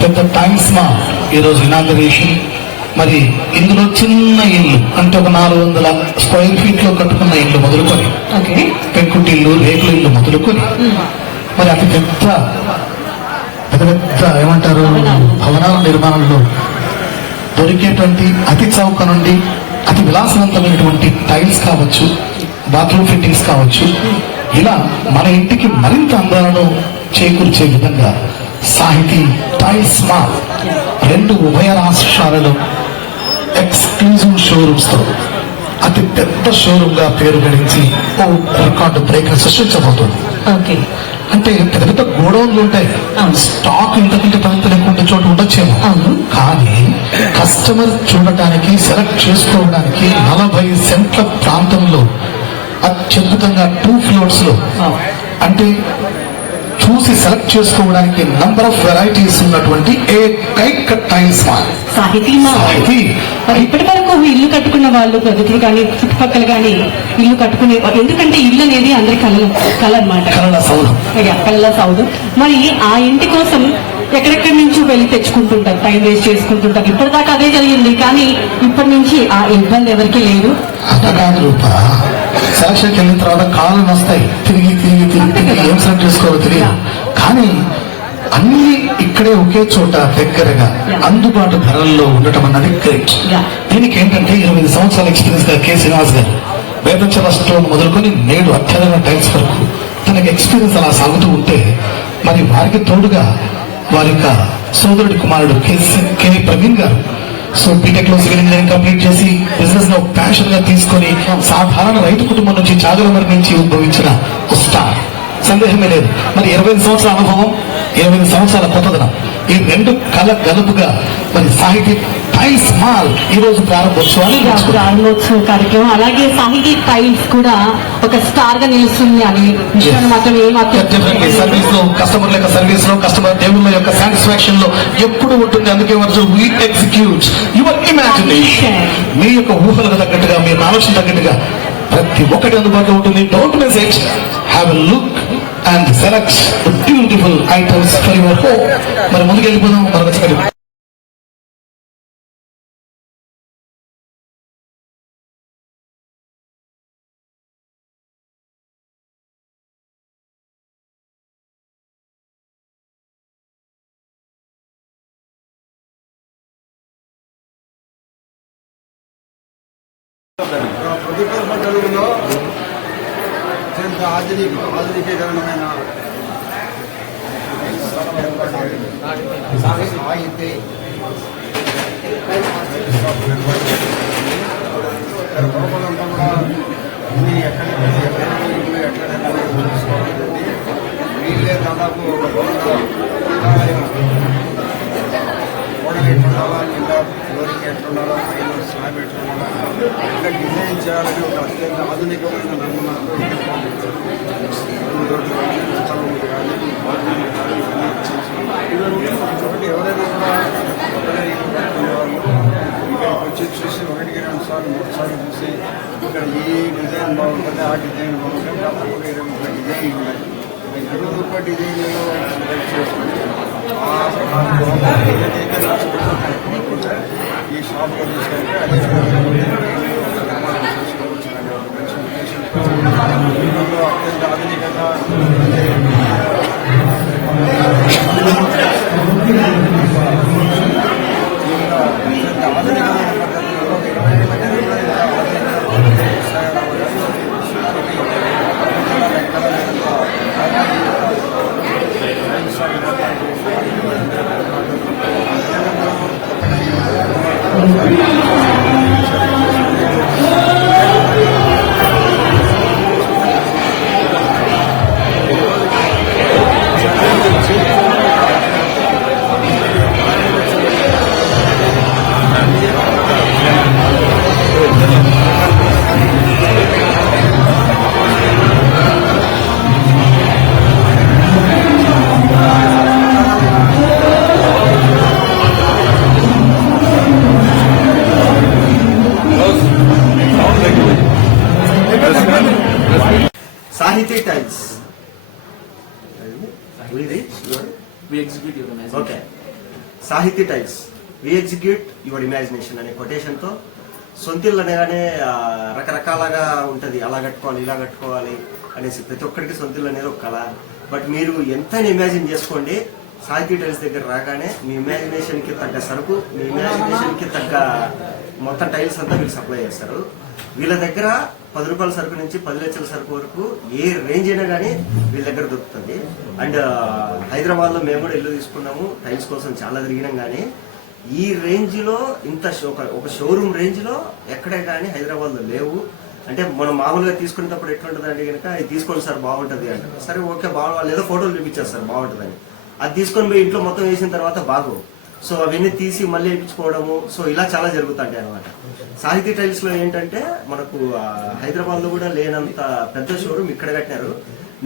పెద్ద టైమ్స్ మా ఈరోజు ఇనాగరేషన్ మరి ఇందులో చిన్న ఇల్లు అంటే ఒక నాలుగు వందల స్క్వేర్ ఫీట్లో కట్టుకున్న ఇల్లు మొదలుకొని పెంకుటిల్లు రేకుల ఇల్లు మొదలుకొని మరి అతి పెద్ద పెద్ద పెద్ద ఏమంటారు భవనాల నిర్మాణంలో దొరికేటువంటి అతి చౌక నుండి అతి విలాసవంతమైనటువంటి టైల్స్ కావచ్చు బాత్రూమ్ ఫిట్టింగ్స్ కావచ్చు ఇలా మన ఇంటికి మరింత అందాలను చేకూర్చే విధంగా సాహితీ టైల్స్ మాల్ రెండు ఉభయ రాష్ట్రాలలో ఎక్స్క్లూజివ్ షోరూమ్స్తో అతి పెద్ద షోరూమ్గా పేరు గడించి ఓ రికార్డు బ్రేక్ సృష్టించబోతుంది ఓకే అంటే పెద్ద పెద్ద గోడౌన్లు ఉంటాయి. స్టాక్ ఇంతకంటే పెద్ద లేకుంటే చోటు ఉండొచ్చేమో. కానీ కస్టమర్ చూడటానికి సెలెక్ట్ చేసుకోవడానికి నలభై సెంట్ల ప్రాంతంలో అత్యద్భుతంగా టూ ఫ్లోర్స్లో. అంటే చూసి సెలెక్ట్ చేసుకోవడానికి నంబర్ ఆఫ్ వెరైటీస్ ఉన్నటువంటి ఏకైక టైల్స్ మాల్ సాహితీ. మరి ఇప్పటి వరకు ఇల్లు కట్టుకున్న వాళ్ళు ప్రగతులు కానీ చుట్టుపక్కల కానీ ఇల్లు కట్టుకునే ఎందుకంటే ఇల్లు అనేది అందరి కళ కళ అనమాట సౌధం. కళ్ళ సౌదు మరి ఆ ఇంటి కోసం ఎక్కడెక్కడి నుంచి వెళ్ళి తెచ్చుకుంటుంటారు? Time waste చేసుకుంటుంటారు. ఇప్పటిదాకా అదే జరిగింది. కానీ ఇప్పటి నుంచి ఆ ఇబ్బంది ఎవరికీ లేదు. సెలక్షన్కి వెళ్ళిన తర్వాత కాళ్ళు వస్తాయి. తిరిగి ఏం సెలెక్ట్ చేసుకోవాలో తెలియదు కానీ అన్ని ఇక్కడే ఒకే చోట దగ్గరగా అందుబాటు ధరల్లో ఉండటం అన్నది గ్రేట్. దీనికి ఏంటంటే ఇరవై ఐదు సంవత్సరాల ఎక్స్పీరియన్స్గా కె శ్రీనివాస్ గారు. వేదంచల స్టోన్ మొదలుకొని నేడు అత్యధిక టైల్స్ వరకు తనకి ఎక్స్పీరియన్స్ అలా సాగుతూ ఉంటే మరి వారికి తోడుగా వారి యొక్క సోదరుడి కుమారుడు కె ప్రవీణ్ గారు. సో బీటెక్లో సివిల్ ఇంజనీరింగ్ కంప్లీట్ చేసి బిజినెస్లో ప్యాషన్గా తీసుకొని సాధారణ రైతు కుటుంబం నుంచి చాగలమరి నుంచి ఉద్భవించిన ఒక స్టార్ సందేహమే లేదు. మరి ఇరవై సంవత్సరాల అనుభవం ఇరవై సంవత్సరాల కొత్తదనం. ఈ రెండు కళ గలుపుగా మరి సాహితీ టైల్స్ మాల్ ఈ రోజు ప్రారంభోత్సవాన్ని చేసుకుంటాం. ప్రారంభోత్సవ కార్యక్రమం. అలాగే సాహితీ టైల్స్ కూడా ఒక స్టార్గా నిలుస్తుంది అని విషయాన్ని మాత్రం సర్వీస్లో కస్టమర్ల యొక్క సర్వీస్లో కస్టమర్ దేవుళ్ళ యొక్క సాటిస్ఫాక్షన్లో ఎప్పుడు ఉంటుంది? అందుకే వచ్చు వి ఎగ్జిక్యూట్ యువర్ ఇమాజినేషన్ మీ యొక్క ఊహలకు తగ్గట్టుగా మీ ఆలోచన తగ్గట్టుగా ప్రతి ఒక్కటి అందుబాటులో ఉంటుంది. Don't miss it have a look and select beautiful items for your home మరి ముందుకెళ్ళిపోదాం మరొకసారి ప్రొద్దుటూరు పట్టణంలో అత్యంత ఆధునిక ఆధునికీకరణమైన సాహిత్య లోపలంతా కూడా అన్ని ఎక్కడెక్కడ ఎక్కడ ఇల్లు వీళ్ళే దాదాపు చేయాలని ఒక అత్యంత ఆధునికమైన నమూనాతో కాబట్టి ఎవరైనా కూడా ఒకటే ఇల్లు కట్టుకునే వాళ్ళు ఇక్కడికి వచ్చి చూసి ఒకటికి రెండు సార్లు మూడు సార్లు చూసి ఇక్కడ ఈ డిజైన్ బాగుంటుంది ఆ డిజైన్ బాగుంటుంది అప్పుడు ఒక ఇరవై ముప్పై డిజైన్ ఉన్నాయి ఆ ఇరవై ముప్పై డిజైన్లలో సెలెక్ట్ చేసుకుని ఆ ఏదైతే నచ్చుతుందో ఈ షాప్లో తీసుకెళ్తే అదే বিভিন্ন okay Sahithi Tiles. We execute your imagination అనే కొటేషన్తో సొంతిల్లు అనగానే రకరకాలుగా ఉంటుంది. అలా కట్టుకోవాలి ఇలా కట్టుకోవాలి అనేసి ప్రతి ఒక్కరికి సొంతిల్లు అనేది ఒక కళ. బట్ మీరు ఎంత ఇమాజిన్ చేసుకోండి సాహితీ టైల్స్ దగ్గర రాగానే మీ ఇమాజినేషన్కి తగ్గ సరుకు మీ ఇమాజినేషన్కి తగ్గ మొత్తం టైల్స్ అంతా మీకు సప్లై చేస్తారు. వీళ్ళ దగ్గర పది రూపాయల సరుకు నుంచి పది లక్షల సరుకు వరకు ఏ రేంజ్ అయినా కానీ వీళ్ళ దగ్గర దొరుకుతుంది. అండ్ హైదరాబాద్లో మేము కూడా ఇల్లు తీసుకున్నాము. టైల్స్ కోసం చాలా తిరిగినాం కానీ ఈ రేంజ్లో ఇంత షో- ఒక- ఒక షోరూమ్ రేంజ్లో ఎక్కడే కానీ హైదరాబాద్లో లేవు. అంటే మనం మామూలుగా తీసుకునేటప్పుడు ఎట్లుంటుంది అంటే కనుక ఇది తీసుకోండి సార్ బాగుంటుంది అంటారు. సరే ఓకే బాగా ఏదో ఫోటోలు చూపించారు సార్ బాగుంటుందని. అది తీసుకొని పోయి ఇంట్లో మొత్తం వేసిన తర్వాత బాగు సో అవన్నీ తీసి మళ్ళీ వేయించుకోవడము. సో ఇలా చాలా జరుగుతుంటాయి అనమాట సాహితీ టైల్స్లో ఏంటంటే మనకు హైదరాబాద్లో కూడా లేనంత పెద్ద షోరూమ్ ఇక్కడ కట్టినారు.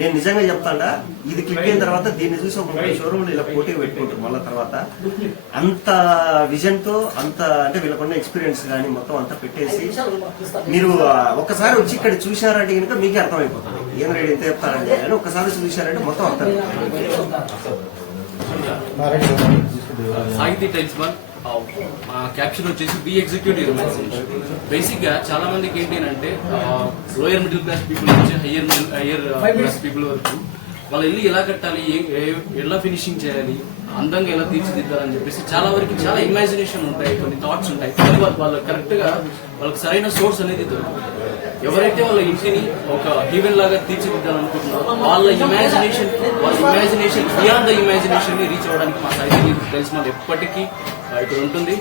నేను నిజంగా చెప్తాడా ఇది క్లిక్ అయిన తర్వాత దీన్ని చూసి ఒక ముప్పై షోరూమ్లు ఇలా పోటీ పెట్టుకుంటారు మళ్ళీ తర్వాత. అంత విజన్తో అంత అంటే వీళ్ళకున్న ఎక్స్పీరియన్స్ కానీ మొత్తం అంతా పెట్టేసి మీరు ఒకసారి ఒక్కసారి వచ్చి ఇక్కడ చూశారంటే కనుక మీకే అర్థమైపోతుంది. ఏం రేడు ఎంత చెప్తారంటే ఒకసారి ఒక్కసారి చూశారంటే మొత్తం అర్థం సాహితీ టైల్స్ వన్ మా క్యాప్షన్ వచ్చేసి బి ఎగ్జిక్యూటివ్ బేసిక్గా చాలా మందికి ఏంటి అంటే లోయర్ మిడిల్ క్లాస్ పీపుల్ నుంచి higher middle higher class people వరకు వాళ్ళ ఇల్లు ఎలా కట్టాలి ఎలా ఫినిషింగ్ చేయాలి అందంగా ఎలా తీర్చిదిద్దాలని చెప్పేసి చాలా వరకు చాలా ఇమాజినేషన్ ఉంటాయి కొన్ని థాట్స్ ఉంటాయి. కానీ వాళ్ళు కరెక్ట్గా వాళ్ళకి సరైన సోర్స్ అనేది దొరుకుతుంది. ఎవరైతే వాళ్ళ ఇంటిని ఒక హీవెన్ లాగా తీర్చిదిద్దాలనుకుంటున్నారో వాళ్ళ ఇమాజినేషన్ వాళ్ళ ఇమాజినేషన్ బియాండ్ ద ఇమాజినేషన్ని రీచ్ అవ్వడానికి మా సైతం తెలిసిన ఎప్పటికీ ఇక్కడ ఉంటుంది.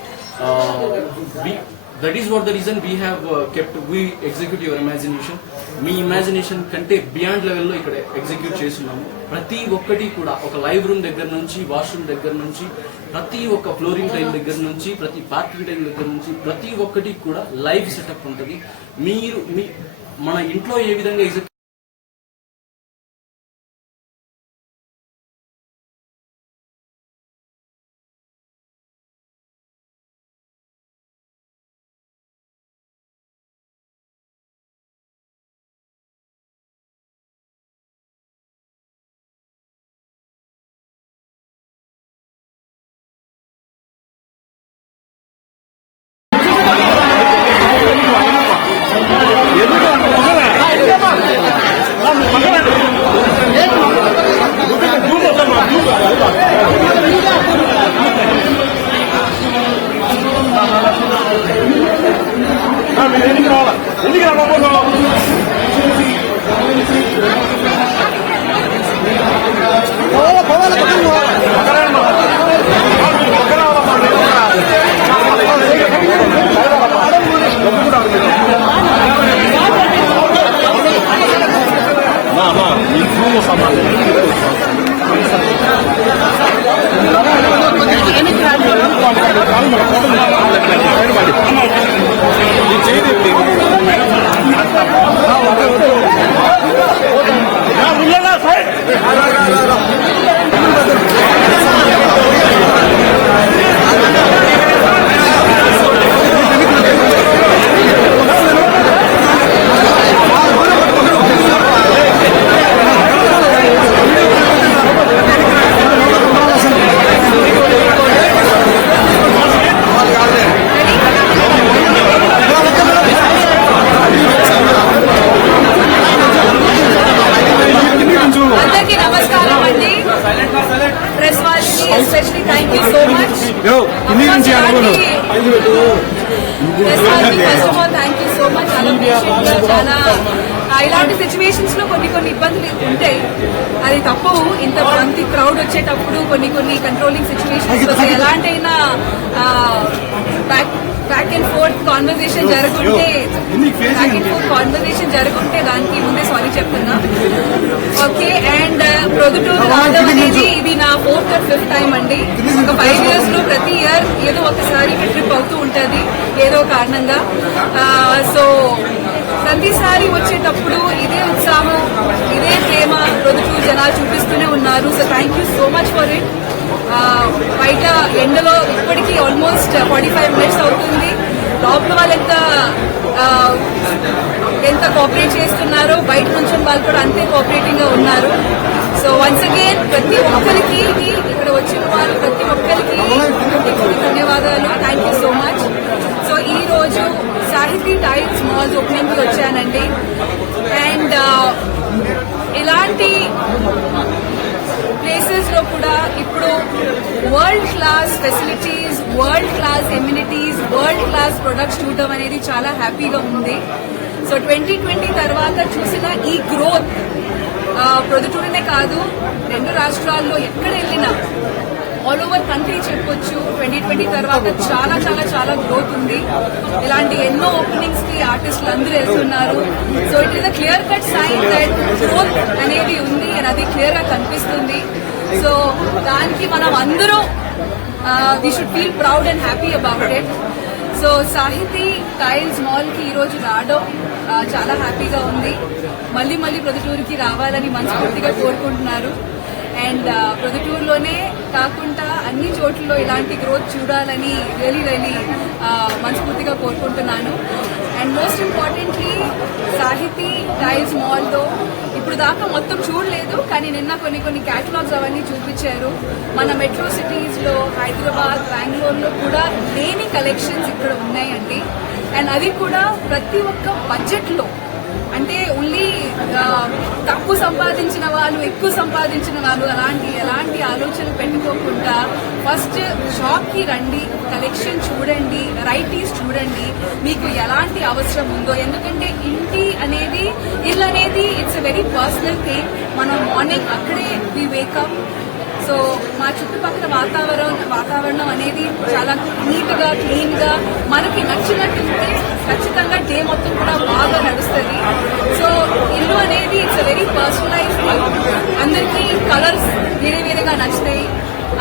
That is what the reason we have kept we execute your imagination me imagination కంటే బియాండ్ లెవెల్లో ఇక్కడ ఎగ్జిక్యూట్ చేస్తున్నాము. ప్రతి ఒక్కటి కూడా ఒక లైవ్ రూమ్ దగ్గర నుంచి వాష్రూమ్ దగ్గర నుంచి ప్రతి ఒక్క ఫ్లోరింగ్ టైల్ దగ్గర నుంచి ప్రతి పార్కింగ్ టైల్ దగ్గర నుంచి ప్రతి ఒక్కటి కూడా లైవ్ సెటప్ ఉంటుంది. మీరు మీ మన ఇంట్లో ఏ విధంగా ఎగ్జిక్యూట్ అందరికీ Yeah. చాలా ఇలాంటి సిచ్యువేషన్స్లో కొన్ని కొన్ని ఇబ్బందులు ఉంటాయి అది తప్పు ఇంత మంది క్రౌడ్ వచ్చేటప్పుడు కొన్ని కొన్ని controlling situations ఎలాంటైనా back back and forth conversation జరుగుంటే back and forth conversation జరుగుంటే దానికి ముందే సారీ చెప్తున్నా. ఓకే అండ్ ప్రొద్దుటూరు రావడం అనేది ఇది నా ఫోర్త్ ఆర్ ఫిఫ్త్ టైం అండి. ఒక ఫైవ్ ఇయర్స్లో ప్రతి ఇయర్ ఏదో ఒకసారి ట్రిప్ అవుతూ ఉంటది ఏదో కారణంగా. సో ప్రతిసారి వచ్చేటప్పుడు ఇదే ఉత్సాహం ఇదే ప్రేమ ప్రొద్దుటూరు జనాలు చూపిస్తూనే ఉన్నారు. So thank you so much for it బయట ఎండలో ఇప్పటికీ ఆల్మోస్ట్ ఫార్టీ ఫైవ్ మినిట్స్ అవుతుంది. లోపల వాళ్ళు ఎంత ఎంత కోఆపరేట్ చేస్తున్నారో బయట నుంచి వాళ్ళు కూడా అంతే కోఆపరేటింగ్గా ఉన్నారు. సో వన్స్ అగైన్ ప్రతి ఒక్కరికి ఇక్కడ వచ్చిన వాళ్ళు ప్రతి ఒక్కరికి ధన్యవాదాలు. Thank you so much Sahithi Tiles malls ఓపెనింగ్కి వచ్చానండి. అండ్ uh, ఇలాంటి ప్లేసెస్లో కూడా ఇప్పుడు world class facilities world class amenities world class products చూడడం అనేది చాలా హ్యాపీగా ఉంది. సో ట్వంటీ ట్వంటీ తర్వాత చూసిన ఈ గ్రోత్ uh, ప్రొద్దుటూరునే కాదు రెండు రాష్ట్రాల్లో ఎక్కడ వెళ్ళినా ఆల్ ఓవర్ కంట్రీ చెప్పొచ్చు. ట్వంటీ ట్వంటీ తర్వాత చాలా చాలా చాలా గ్రోత్ ఉంది. ఇలాంటి ఎన్నో ఓపెనింగ్స్కి ఆర్టిస్టులు అందరూ వెళ్తున్నారు. So it is a clear cut sign that growth అనేది ఉంది అని అది క్లియర్గా కనిపిస్తుంది. సో దానికి మనం అందరూ we should feel proud and happy about it so Sahithi Tiles మాల్కి ఈ రోజు రావడం చాలా హ్యాపీగా ఉంది. మళ్ళీ మళ్ళీ ప్రతి టూర్కి రావాలని మనస్ఫూర్తిగా కోరుకుంటున్నారు. అండ్ ప్రొద్దుటూరులోనే కాకుండా అన్ని చోట్లలో ఇలాంటి గ్రోత్ చూడాలని రియలీ రియలీ మనస్ఫూర్తిగా కోరుకుంటున్నాను. And most importantly Sahithi Tiles మాల్లో ఇప్పుడు దాకా మొత్తం చూడలేదు కానీ నిన్న కొన్ని కొన్ని క్యాటలాగ్స్ అవన్నీ చూపించారు. మన మెట్రో సిటీస్లో హైదరాబాద్ బెంగళూరులో కూడా లేని కలెక్షన్స్ ఇక్కడ ఉన్నాయండి. అండ్ అది కూడా ప్రతి ఒక్క బడ్జెట్లో అంటే ఓన్లీ తక్కువ సంపాదించిన వాళ్ళు ఎక్కువ సంపాదించిన వాళ్ళు అలాంటి ఎలాంటి ఆలోచనలు పెట్టుకోకుండా ఫస్ట్ షాప్కి రండి కలెక్షన్ చూడండి వెరైటీస్ చూడండి మీకు ఎలాంటి అవసరం ఉందో. ఎందుకంటే ఇంటి అనేది ఇల్లు అనేది it's a very personal thing మనం మార్నింగ్ అక్కడే వి వేకప్ సో మా చుట్టుపక్కల వాతావరణం వాతావరణం అనేది చాలా నీట్గా క్లీన్గా మనకి నచ్చినట్టు ఉంటే ఖచ్చితంగా డే మొత్తం కూడా బాగా నడుస్తుంది. సో ఇల్లు అనేది ఇట్స్ వెరీ పర్సనలైజ్ అందరికీ కలర్స్ వేరే వేరేగా నచ్చుతాయి.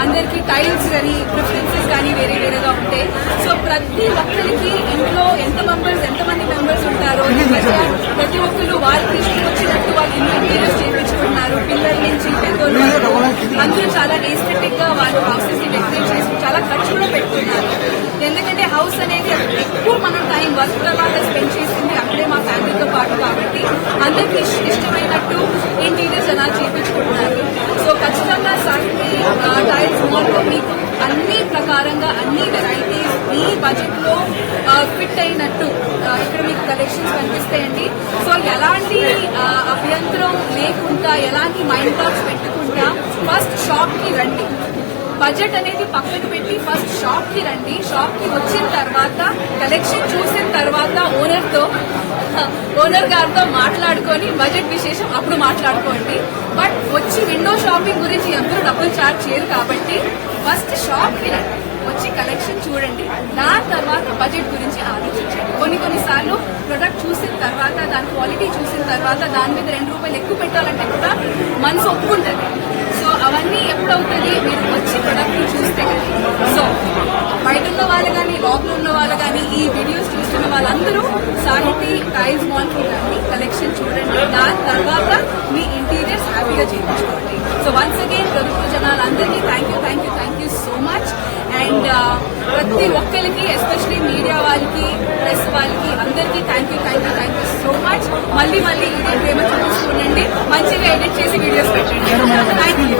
అందరికీ టైల్స్ కానీ ప్రిఫరెన్సెస్ కానీ వేరే వేరేగా ఉంటాయి. సో ప్రతి ఒక్కరికి ఇంట్లో ఎంత మెంబర్స్ ఎంతమంది మెంబర్స్ ఉంటారో ప్రతి ఒక్కరు వారికి ఇష్టం వచ్చినట్టు వాళ్ళు ఇంట్లో ఇంటీరియర్స్ చేయించుకుంటున్నారు. పిల్లల నుంచి పెద్దోళ్ళు అందరూ చాలా ఎస్థెటిక్గా వాళ్ళు హౌసెస్ని డెకరేట్ చేసి చాలా ఖర్చు కూడా పెట్టుకున్నారు ఎందుకంటే హౌస్ అనేది ఎక్కువ మనం టైం వర్క్ తర్వాత స్పెండ్ చేసింది అక్కడే మా ఫ్యామిలీతో పాటు కాబట్టి అందరికీ ఇష్టమైనట్టు ఇంటీరియర్స్ అలా చేయించుకుంటున్నారు సో ఖచ్చితంగా సాహితీ టైల్స్ మాల్లో మీకు అన్ని ప్రకారంగా అన్ని వెరైటీస్ మీ బడ్జెట్లో ఫిట్ అయినట్టు ఇక్కడ మీకు కలెక్షన్స్ కనిపిస్తాయండి. సో ఎలాంటి అభ్యంతరం లేకుండా ఎలాంటి మైండ్ బాక్స్ పెట్టు ఫస్ట్ షాప్కి రండి. బడ్జెట్ అనేది పక్కన పెట్టి ఫస్ట్ షాప్కి రండి. షాప్కి వచ్చిన తర్వాత కలెక్షన్ చూసిన తర్వాత ఓనర్తో ఓనర్ గారితో మాట్లాడుకొని బడ్జెట్ విశేషం అప్పుడు మాట్లాడుకోండి. బట్ వచ్చి విండో షాపింగ్ గురించి ఎవరు డబ్బులు చార్జ్ చేయరు కాబట్టి ఫస్ట్ షాప్కి రండి. వచ్చి కలెక్షన్ చూడండి. దాని తర్వాత బడ్జెట్ గురించి ఆలోచించండి. కొన్ని కొన్నిసార్లు ప్రొడక్ట్ చూసిన తర్వాత దాని క్వాలిటీ చూసిన తర్వాత దాని మీద రెండు రూపాయలు ఎక్కువ పెట్టాలంటే కూడా మనసు ఒప్పుకుంటుంది. సో ఎప్పుడవుతుంది? మీరు వచ్చి ప్రొడక్ట్ చూస్తే కానీ సో బయట ఉన్న వాళ్ళు కానీ లోపల ఉన్న వాళ్ళు కానీ ఈ వీడియోస్ చూస్తున్న వాళ్ళందరూ సాహితీ టైల్స్ మాల్కి కలెక్షన్ చూడండి. దాని తర్వాత మీ ఇంటీరియర్స్ హ్యాపీగా చేయించుకోండి. సో వన్స్ అగైన్ ప్రభుత్వ జనాలందరికీ thank you thank you thank you so much and ప్రతి ఒక్కరికి ఎస్పెషలీ మీడియా వాళ్ళకి ప్రెస్ వాళ్ళకి అందరికీ thank you thank you thank you so much మళ్ళీ మళ్ళీ ఇదే ప్రేమ చూపించుకోండి మంచిగా ఎడిట్ చేసి వీడియోస్ పెట్టండి. థ్యాంక్ యూ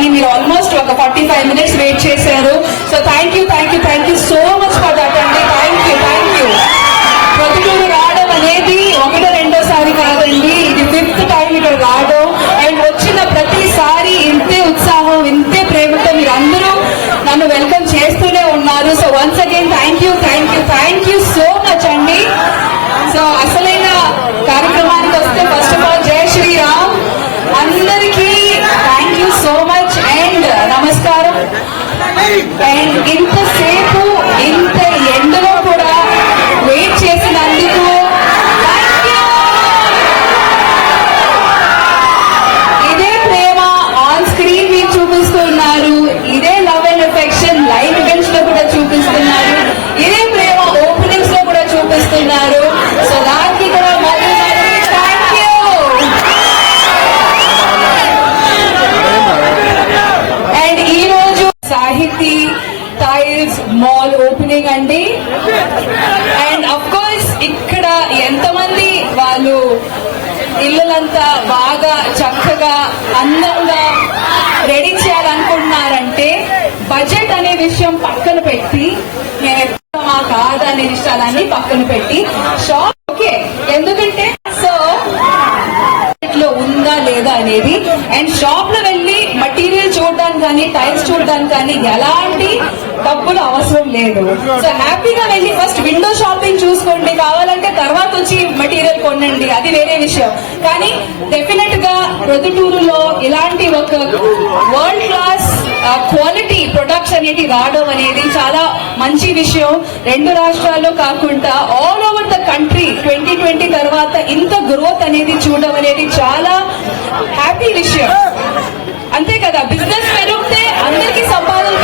కానీ మీరు ఆల్మోస్ట్ ఒక ఫార్టీ ఫైవ్ మినిట్స్ వెయిట్ చేశారు. So thank you thank you thank you so much for that అండి థ్యాంక్ యూ థ్యాంక్ యూ ప్రతికూరు రావడం అనేది ఒకటో రెండోసారి కాదండి. ఇది ఫిఫ్త్ టైం ఇక్కడ రావడం. అండ్ వచ్చిన ప్రతిసారి ఇంతే ఉత్సాహం ఇంతే ప్రేమతో మీరు అందరూ నన్ను వెల్కమ్ చేస్తూనే ఉన్నారు. So once again thank you thank you thank you so much అండి సో అసలైన కార్యక్రమానికి వస్తే ఫస్ట్ ఆఫ్ ఆల్ జై శ్రీరామ్. అందరికీ థ్యాంక్ యూ సో మచ్ ఇంతసేపు ఇంత ఎండలో కూడా వెయిట్ చేసినందుకు thank you. ఇదే ప్రేమ ఆన్ స్క్రీన్ మీరు చూపిస్తున్నారు ఇదే లవ్ అండ్ ఎఫెక్షన్ లైవ్ ఈవెంట్స్లో కూడా చూపిస్తున్నారు ఇదే ప్రేమ ఓపెనింగ్స్లో కూడా చూపిస్తున్నారు బాగా చక్కగా అందంగా రెడీ చేయాలనుకుంటున్నారంటే బడ్జెట్ అనే విషయం పక్కన పెట్టి మేము ఎప్పుడమా కాదా అనే విషయాలన్నీ పక్కన పెట్టి షాప్ ఓకే ఎందుకంటే సో లో ఉందా లేదా అనేది. అండ్ షాప్లో వెళ్ళి మటీరియల్ చూడడానికి కానీ టైల్స్ చూడడానికి కానీ ఎలాంటి డబ్బులు అవసరం లేదు. సో హ్యాపీగా వెళ్ళి ఫస్ట్ విండో షాపింగ్ చూసుకోండి. కావాలంటే తర్వాత వచ్చి మెటీరియల్ కొనండి. అది వేరే విషయం. కానీ డెఫినెట్గా ప్రొద్దుటూరులో ఇలాంటి ఒక వరల్డ్ క్లాస్ క్వాలిటీ ప్రొడక్ట్స్ అనేది రావడం అనేది చాలా మంచి విషయం. రెండు రాష్ట్రాల్లో కాకుండా all over the country twenty twenty తర్వాత ఇంత గ్రోత్ అనేది చూడడం అనేది చాలా హ్యాపీ విషయం. అంతే కదా బిజినెస్ పెరిగితే అందరికీ సంపాదన